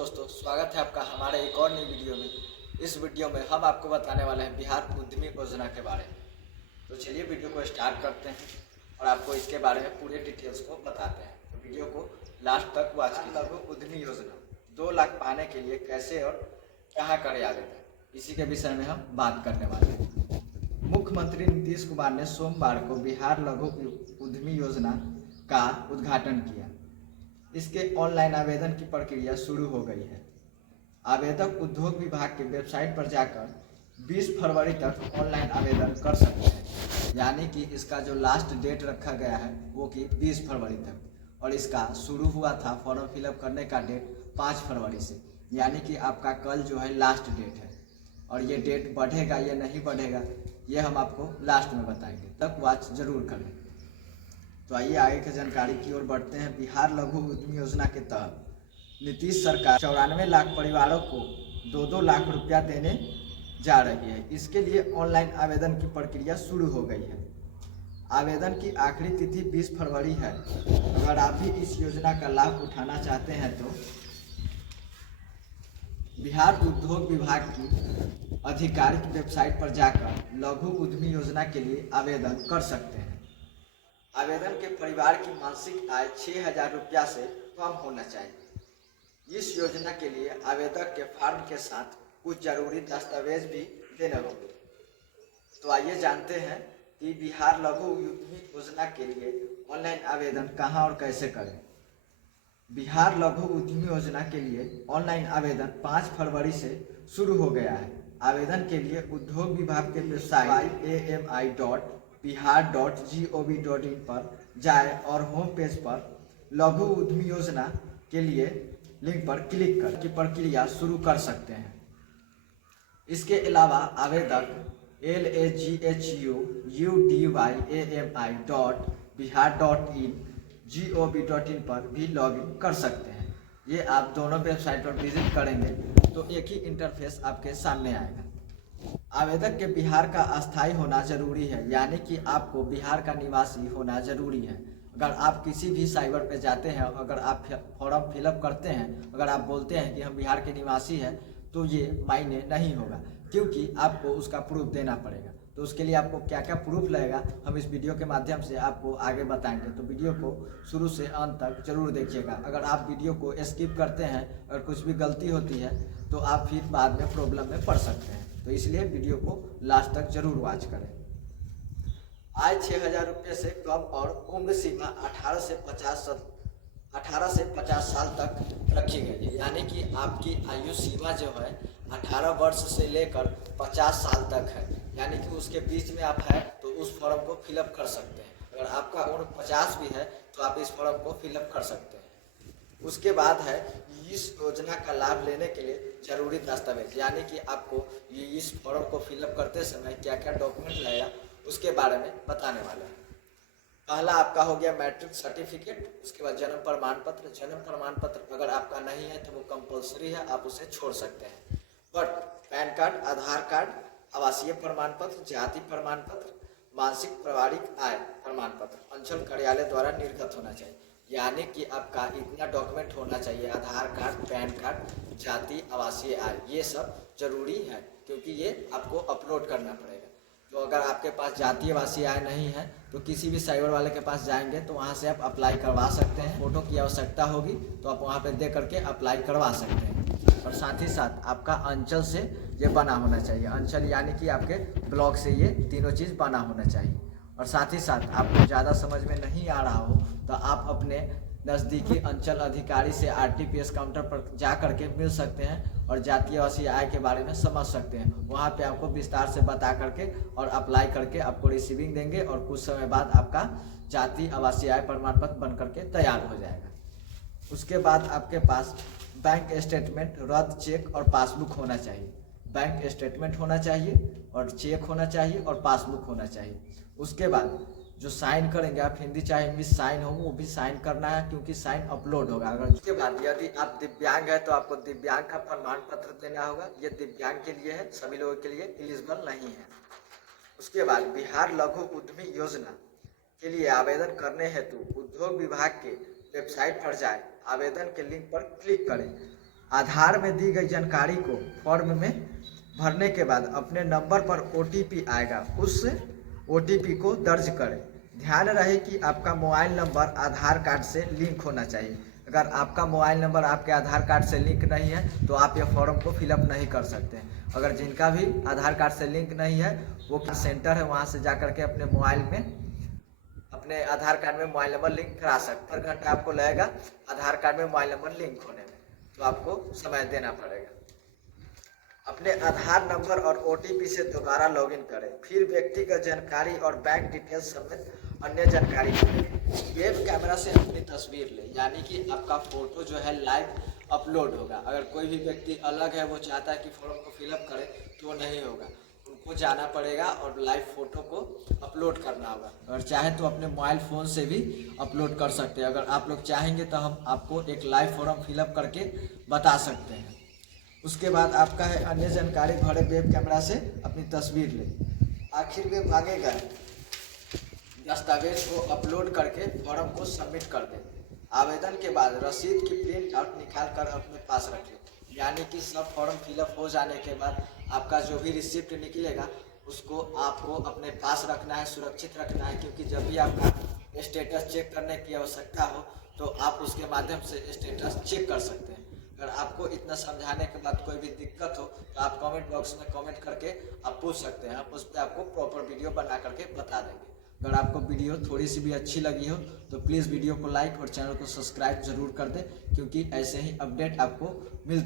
दोस्तों, स्वागत है आपका हमारे एक और नई वीडियो में। इस वीडियो में हम आपको बताने वाले हैं बिहार उद्यमी योजना के बारे में। तो चलिए वीडियो को स्टार्ट करते हैं और आपको इसके बारे में पूरे डिटेल्स को बताते हैं। तो वीडियो को लास्ट तक वॉच कीजिए। लघु उद्यमी योजना 2 लाख पाने के लिए कैसे और कहाँ करें आवेदन, इसी के विषय में हम बात करने वाले हैं। मुख्यमंत्री नीतीश कुमार ने सोमवार को बिहार लघु उद्यमी योजना का उद्घाटन किया। इसके ऑनलाइन आवेदन की प्रक्रिया शुरू हो गई है। आवेदक उद्योग विभाग के वेबसाइट पर जाकर 20 फरवरी तक ऑनलाइन आवेदन कर सकते हैं। यानी कि इसका जो लास्ट डेट रखा गया है वो कि 20 फरवरी तक, और इसका शुरू हुआ था फॉर्म फिलअप करने का डेट 5 फरवरी से। यानी कि आपका कल जो है लास्ट डेट है, और ये डेट बढ़ेगा या नहीं बढ़ेगा ये हम आपको लास्ट में बताएंगे, तब वॉच जरूर करें। तो आइए आगे की जानकारी की ओर बढ़ते हैं। बिहार लघु उद्यमी योजना के तहत नीतीश सरकार 94 लाख परिवारों को 2-2 लाख रुपया देने जा रही है। इसके लिए ऑनलाइन आवेदन की प्रक्रिया शुरू हो गई है। आवेदन की आखिरी तिथि 20 फरवरी है। अगर आप भी इस योजना का लाभ उठाना चाहते हैं तो बिहार उद्योग विभाग की आधिकारिक वेबसाइट पर जाकर लघु उद्यमी योजना के लिए आवेदन कर सकते हैं। आवेदन के परिवार की मासिक आय 6,000 रुपया से कम होना चाहिए। इस योजना के लिए आवेदक के फॉर्म के साथ कुछ जरूरी दस्तावेज भी देने होंगे। तो आइए जानते हैं कि बिहार लघु उद्यमी योजना के लिए ऑनलाइन आवेदन कहां और कैसे करें। बिहार लघु उद्यमी योजना के लिए ऑनलाइन आवेदन 5 फरवरी से शुरू हो गया है। आवेदन के लिए उद्योग विभाग के वेबसाइट ami.bihar.gov.in पर जाए और होम पेज पर लघु उद्यमी योजना के लिए लिंक पर क्लिक कर की प्रक्रिया शुरू कर सकते हैं। इसके अलावा आवेदक lagudyami.bihar.in पर भी लॉगिन कर सकते हैं। ये आप दोनों वेबसाइट पर विजिट करेंगे तो एक ही इंटरफेस आपके सामने आएगा। आवेदक के बिहार का अस्थायी होना जरूरी है, यानी कि आपको बिहार का निवासी होना जरूरी है। अगर आप किसी भी साइबर पे जाते हैं, अगर आप फॉर्म फिलअप करते हैं, अगर आप बोलते हैं कि हम बिहार के निवासी हैं, तो ये मायने नहीं होगा, क्योंकि आपको उसका प्रूफ देना पड़ेगा। तो उसके लिए आपको क्या क्या प्रूफ लगेगा हम इस वीडियो के माध्यम से आपको आगे बताएंगे। तो वीडियो को शुरू से अंत तक जरूर देखिएगा। अगर आप वीडियो को स्किप करते हैं और कुछ भी गलती होती है तो आप फिर बाद में प्रॉब्लम में पड़ सकते हैं। तो इसलिए वीडियो को लास्ट तक जरूर वॉच करें। आय 6,000 रुपये से कम और उम्र सीमा 18 से 50 साल तक रखी गई है। यानी कि आपकी आयु सीमा जो है 18 वर्ष से लेकर 50 साल तक है। यानी कि उसके बीच में आप हैं तो उस फॉर्म को फिलअप कर सकते हैं। अगर आपका उम्र 50 भी है तो आप इस फॉर्म को फिलअप कर सकते हैं। उसके बाद है इस योजना का लाभ लेने के लिए जरूरी दस्तावेज, यानी कि आपको इस फॉर्म को फिलअप करते समय क्या क्या डॉक्यूमेंट लगेगा उसके बारे में बताने वाले हैं। पहला आपका हो गया मैट्रिक सर्टिफिकेट। उसके बाद जन्म प्रमाण पत्र। जन्म प्रमाण पत्र अगर आपका नहीं है तो वो कंपलसरी है, आप उसे छोड़ सकते हैं। But pan card, Aadhaar card, आवासीय प्रमाण पत्र, जाति प्रमाण पत्र, मासिक पारिवारिक आय प्रमाण पत्र अंचल कार्यालय द्वारा निर्गत होना चाहिए। यानी कि आपका इतना डॉक्यूमेंट होना चाहिए, आधार कार्ड, पैन कार्ड, जाति, आवासीय आय, ये सब जरूरी है, क्योंकि ये आपको अपलोड करना पड़ेगा। तो अगर आपके पास जाति आवासीय आय नहीं है तो किसी भी साइबर वाले के पास जाएंगे तो वहाँ से आप अप्लाई करवा सकते हैं। फोटो की आवश्यकता होगी तो आप वहाँ पे दे करके अप्लाई करवा सकते हैं। और साथ ही साथ आपका अंचल से ये बना होना चाहिए। अंचल यानी कि आपके ब्लॉक से ये तीनों चीज़ बना होना चाहिए। और साथ ही साथ आपको ज़्यादा समझ में नहीं आ रहा हो तो आप अपने नज़दीकी अंचल अधिकारी से RTPS काउंटर पर जा करके मिल सकते हैं और जातीय आवासीय आय के बारे में समझ सकते हैं। वहाँ पे आपको विस्तार से बता करके और अप्लाई करके आपको रिसीविंग देंगे और कुछ समय बाद आपका जातीय आवासीय आय प्रमाण पत्र बन करके तैयार हो जाएगा। उसके बाद आपके पास बैंक स्टेटमेंट, रद्द चेक और पासबुक होना चाहिए। बैंक स्टेटमेंट होना चाहिए और चेक होना चाहिए और पासबुक होना चाहिए। उसके बाद जो साइन करेंगे आप, हिंदी चाहे इंग्लिश साइन हो, वो भी साइन करना है, क्योंकि साइन अपलोड होगा। अगर उसके बाद यदि आप दिव्यांग है तो आपको दिव्यांग का प्रमाण पत्र देना होगा। ये दिव्यांग के लिए है, सभी लोगों के लिए एलिजिबल नहीं है। उसके बाद बिहार लघु उद्यमी योजना के लिए आवेदन करने हेतु उद्योग विभाग के वेबसाइट पर जाए, आवेदन के लिंक पर क्लिक करें। आधार में दी गई जानकारी को फॉर्म में भरने के बाद अपने नंबर पर OTP आएगा, उस OTP को दर्ज करें। ध्यान रहे कि आपका मोबाइल नंबर आधार कार्ड से लिंक होना चाहिए। अगर आपका मोबाइल नंबर आपके आधार कार्ड से लिंक नहीं है तो आप यह फॉर्म को फिलअप नहीं कर सकते। अगर जिनका भी आधार कार्ड से लिंक नहीं है वो सेंटर है, वहाँ से जा कर के अपने मोबाइल में अपने आधार कार्ड में मोबाइल नंबर लिंक करा सकते हैं। 1 घंटा आपको लगेगा आधार कार्ड में मोबाइल नंबर लिंक होने में, तो आपको समय देना पड़ेगा। अपने आधार नंबर और OTP से दोबारा लॉगिन करें, फिर व्यक्तिगत जानकारी और बैंक डिटेल्स समेत अन्य जानकारी भरें। वेब कैमरा से अपनी तस्वीर लें, यानी कि आपका फोटो जो है लाइव अपलोड होगा। अगर कोई भी व्यक्ति अलग है वो चाहता है कि फॉर्म को फिलअप करे तो वो नहीं होगा, उनको जाना पड़ेगा और लाइव फोटो को अपलोड करना होगा। अगर चाहे तो अपने मोबाइल फ़ोन से भी अपलोड कर सकते हैं। अगर आप लोग चाहेंगे तो हम आपको एक लाइव फॉर्म फिलअप करके बता सकते हैं। उसके बाद आपका है अन्य जानकारी भरे, वेब कैमरा से अपनी तस्वीर लें। आखिर में मांगे गए दस्तावेज को अपलोड करके फॉर्म को सबमिट कर दें। आवेदन के बाद रसीद की प्रिंट आउट निकाल कर अपने पास रखें, यानी कि सब फॉर्म फिलअप हो जाने के बाद आपका जो भी रिसिप्ट निकलेगा उसको आपको अपने पास रखना है, सुरक्षित रखना है, क्योंकि जब भी आपका स्टेटस चेक करने की आवश्यकता हो तो आप उसके माध्यम से स्टेटस चेक कर सकते हैं। अगर आपको इतना समझाने के बाद कोई भी दिक्कत हो तो आप कमेंट बॉक्स में कमेंट करके आप पूछ सकते हैं, हम उस पर आपको प्रॉपर वीडियो बना करके बता देंगे। अगर आपको वीडियो थोड़ी सी भी अच्छी लगी हो तो प्लीज़ वीडियो को लाइक और चैनल को सब्सक्राइब जरूर कर दें, क्योंकि ऐसे ही अपडेट आपको मिलते